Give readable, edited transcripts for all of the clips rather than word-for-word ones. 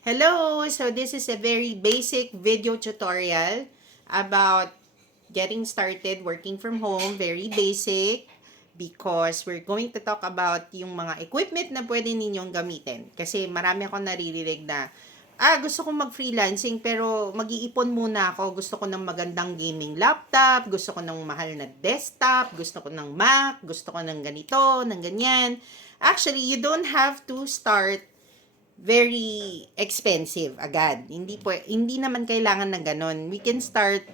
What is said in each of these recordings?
Hello! So this is a very basic video tutorial about getting started working from home. Very basic because we're going to talk about yung mga equipment na pwede ninyong gamitin. Kasi marami akong naririnig na, gusto kong mag-freelancing pero mag-iipon muna ako. Gusto ko ng magandang gaming laptop, gusto ko ng mahal na desktop, gusto ko ng Mac, gusto ko ng ganito, ng ganyan. Actually, you don't have to start very expensive agad. Hindi naman kailangan ng ganun. We can start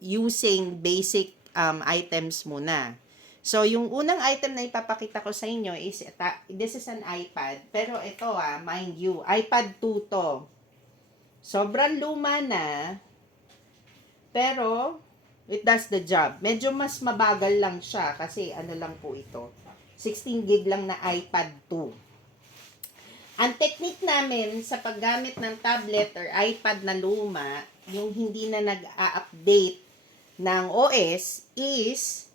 using basic items muna. So, yung unang item na ipapakita ko sa inyo is, this is an iPad. Pero ito mind you, iPad 2 to. Sobrang luma na, pero it does the job. Medyo mas mabagal lang siya kasi ano lang po ito. 16 gig lang na iPad 2. Ang technique namin sa paggamit ng tablet or iPad na luma, yung hindi na nag-a-update ng OS, is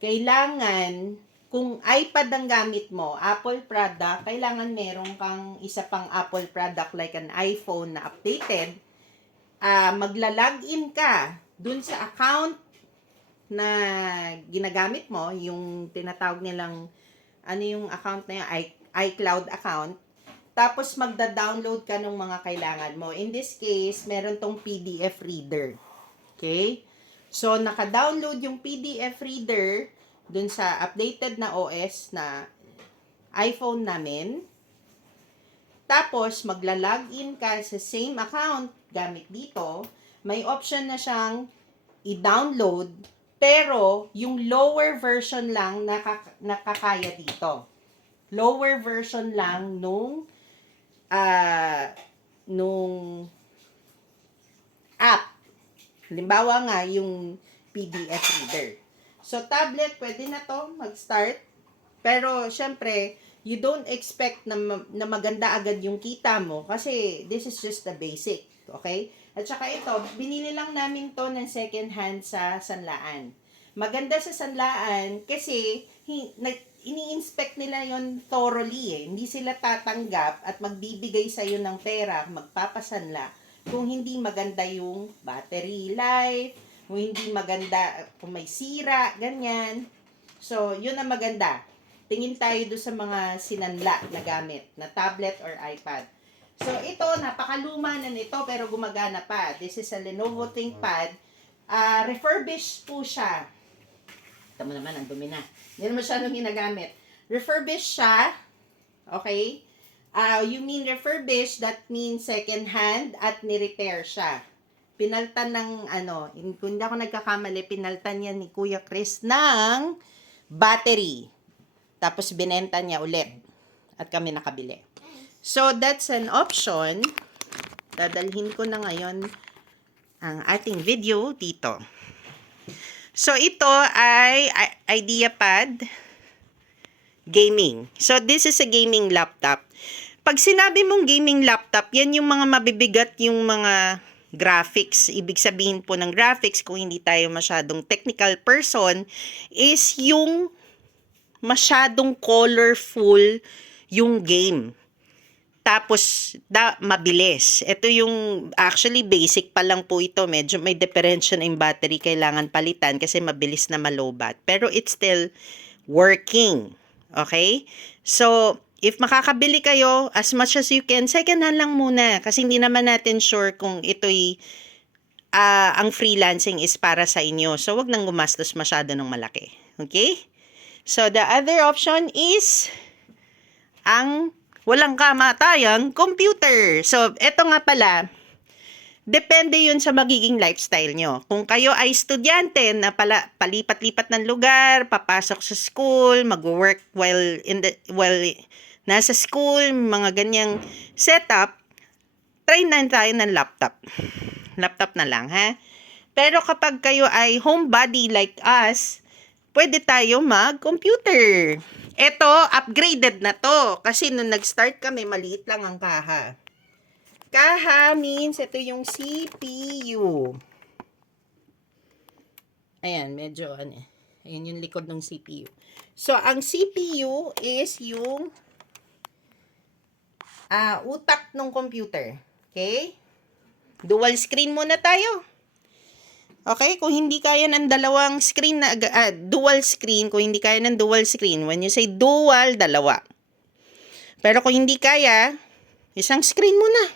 kailangan, kung iPad ang gamit mo, Apple product, kailangan meron kang isa pang Apple product like an iPhone na updated, magla-login ka dun sa account na ginagamit mo, yung tinatawag nilang, ano yung account na yun, iCloud account. Tapos magda-download ka ng mga kailangan mo. In this case, meron tong PDF reader. Okay? So, naka-download yung PDF reader dun sa updated na OS na iPhone namin. Tapos, magla-login ka sa same account gamit dito. May option na siyang i-download, pero yung lower version lang nakakaya dito. Lower version lang nung app. Halimbawa nga, yung PDF reader. So, tablet, pwede na to mag-start. Pero, syempre, you don't expect na maganda agad yung kita mo kasi this is just the basic. Okay? At saka ito, binili lang namin to ng second hand sa Sanlaan. Maganda sa Sanlaan kasi ini-inspect nila yon thoroughly eh. Hindi sila tatanggap at magbibigay sa iyo ng pera, magpapasanla kung hindi maganda yung battery life, kung hindi maganda, kung may sira, ganyan. So, yun ang maganda. Tingin tayo doon sa mga sinanla na gamit, na tablet or iPad. So, ito, napakaluma na nito pero gumagana pa. This is a Lenovo ThinkPad. Refurbished po siya. Ito mo naman, ang dumi na. Hindi naman masyadong ginagamit. Refurbished siya. Okay? You mean refurbished, that means second hand at ni-repair siya. Pinaltan ng, kung hindi ako nagkakamali, pinaltan niya ni Kuya Chris ng battery. Tapos binenta niya ulit. At kami nakabili. So, that's an option. Dadalhin ko na ngayon ang ating video dito. So, ito ay IdeaPad Gaming. So, this is a gaming laptop. Pag sinabi mong gaming laptop, yan yung mga mabibigat yung mga graphics. Ibig sabihin po ng graphics, kung hindi tayo masyadong technical person, is yung masyadong colorful yung game. Tapos, mabilis. Ito yung, actually, basic pa lang po ito. Medyo may differential in battery. Kailangan palitan kasi mabilis na malobat. Pero it's still working. Okay? So, if makakabili kayo, as much as you can, second hand lang muna. Kasi hindi naman natin sure kung ito'y, ang freelancing is para sa inyo. So, wag nang gumastos masyado ng malaki. Okay? So, the other option is, ang walang kamatayang computer. So, eto nga pala, depende yun sa magiging lifestyle nyo. Kung kayo ay estudyante na palipat-lipat ng lugar, papasok sa school, mag-work while nasa school, mga ganyang setup, try na tayo ng laptop. Laptop na lang, ha? Pero kapag kayo ay homebody like us, pwede tayo mag-computer. Ito, upgraded na to. Kasi nung nag-start kami, maliit lang ang kaha. Kaha means ito yung CPU. Ayan, medyo ayan yung likod ng CPU. So, ang CPU is yung utak ng computer. Okay? Dual screen muna tayo. Okay? Kung hindi kaya ng dalawang screen na dual screen, kung hindi kaya ng dual screen, when you say dual, dalawa. Pero kung hindi kaya, isang screen muna.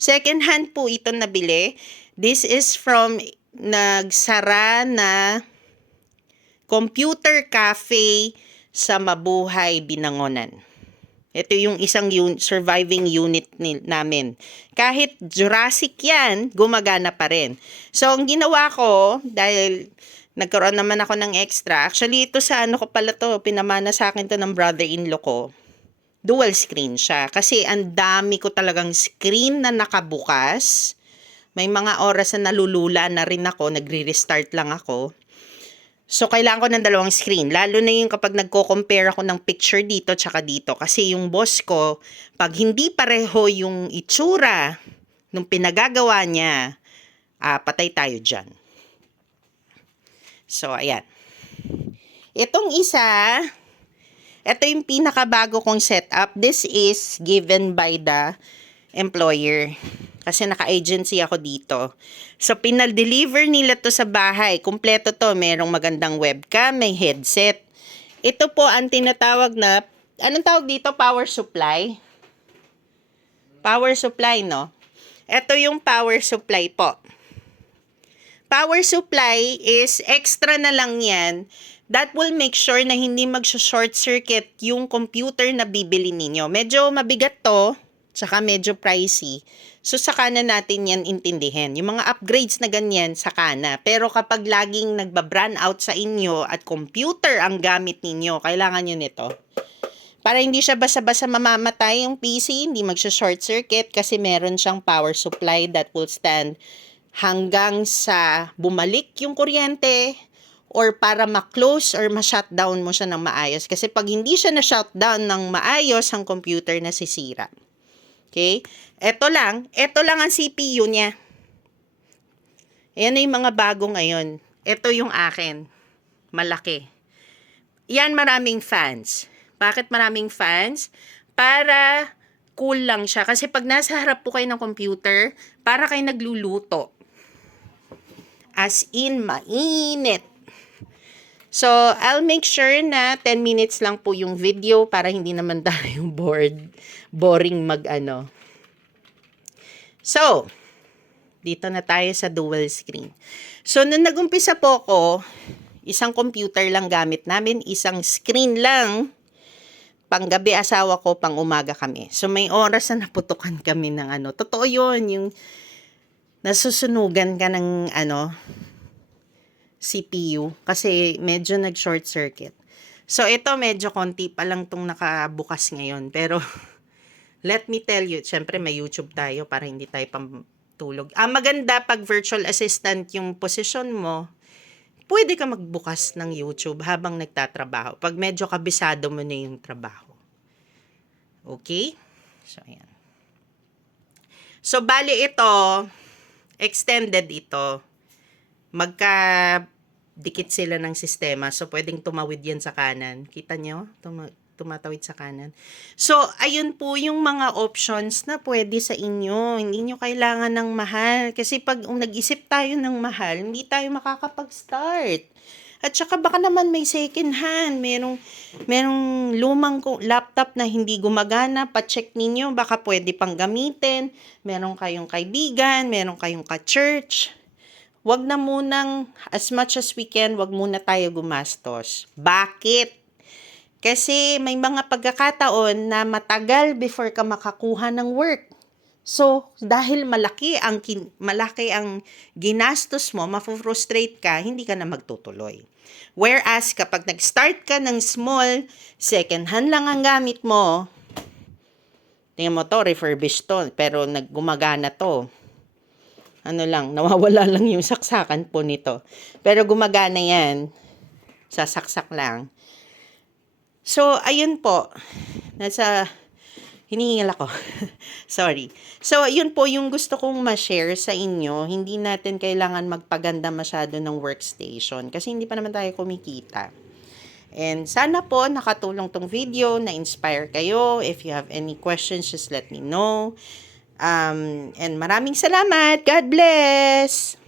Second hand po ito nabili. This is from nagsara na computer cafe sa Mabuhay, Binangonan. Ito yung isang surviving unit namin. Kahit Jurassic yan, gumagana pa rin. So, ang ginawa ko, dahil nagkaroon naman ako ng extra, actually ito sa ano ko pala to, pinamana sa akin to ng brother-in-law ko. Dual screen siya. Kasi ang dami ko talagang screen na nakabukas. May mga oras na nalulula na rin ako, nagre-restart lang ako. So, kailangan ko ng dalawang screen. Lalo na yung kapag nagko-compare ako ng picture dito tsaka dito. Kasi yung boss ko, pag hindi pareho yung itsura nung pinagagawa niya, patay tayo dyan. So, ayan. Itong isa, ito yung pinakabago kong setup. This is given by the employer. Kasi naka-agency ako dito. So, pinal-deliver nila to sa bahay. Kumpleto to. Merong magandang webcam, may headset. Ito po ang tinatawag na, anong tawag dito? Power supply. Power supply, no? Ito yung power supply po. Power supply is extra na lang yan. That will make sure na hindi mag-short circuit yung computer na bibili ninyo. Medyo mabigat to, tsaka medyo pricey. So, saka na natin yan intindihin. Yung mga upgrades na ganyan, saka na. Pero kapag laging nagba-brand out sa inyo at computer ang gamit ninyo, kailangan nyo nito. Para hindi siya basa-basa mamamatay yung PC, hindi mag-short circuit kasi meron siyang power supply that will stand hanggang sa bumalik yung kuryente or para ma-close or ma-shutdown mo siya ng maayos. Kasi pag hindi siya na-shutdown ng maayos, ang computer nasisira. Okay? Ito lang ang CPU niya. Ayan na yung mga bago ngayon. Ito yung akin. Malaki. Yan, maraming fans. Bakit maraming fans? Para cool lang siya. Kasi pag nasa harap po kayo ng computer, para kayo nagluluto. As in, mainit. So, I'll make sure na 10 minutes lang po yung video para hindi naman tayo boring mag-ano. So, dito na tayo sa dual screen. So, nung nag-umpisa po ko, isang computer lang gamit namin, isang screen lang, panggabi asawa ko, pang umaga kami. So, may oras na naputukan kami ng ano. Totoo yun, yung nasusunugan ka ng ano, CPU kasi medyo nag-short circuit. So, ito medyo konti pa lang tong nakabukas ngayon. Pero, let me tell you, syempre may YouTube tayo para hindi tayo pantulog. Ang maganda pag virtual assistant yung position mo, pwede ka magbukas ng YouTube habang nagtatrabaho. Pag medyo kabisado mo na yung trabaho. Okay? So, ayan. So, bali ito, extended ito. Magka-dikit sila ng sistema. So, pwedeng tumawid yan sa kanan. Kita nyo? Tumatawid sa kanan. So, ayun po yung mga options na pwede sa inyo. Hindi nyo kailangan ng mahal. Kasi pag nag-isip tayo ng mahal, hindi tayo makakapag-start. At saka baka naman may second hand. Merong lumang laptop na hindi gumagana. Pa-check ninyo. Baka pwede pang gamitin. Meron kayong kaibigan. Meron kayong ka-church. Wag na munang, as much as we can, wag muna tayo gumastos. Bakit? Kasi may mga pagkakataon na matagal before ka makakuha ng work. So, dahil malaki ang ginastos mo, mafufrustrate ka, hindi ka na magtutuloy. Whereas, kapag nag-start ka ng small, second hand lang ang gamit mo, tingnan mo to, refurbished to, pero gumagana to. Ano lang, nawawala lang yung saksakan po nito. Pero gumagana yan. Sasaksak lang. So, ayun po. Hinihingal ako. Sorry. So, yun po yung gusto kong ma-share sa inyo. Hindi natin kailangan magpaganda masyado ng workstation. Kasi hindi pa naman tayo kumikita. And sana po nakatulong tong video, na-inspire kayo. If you have any questions, just let me know. And maraming salamat. God bless!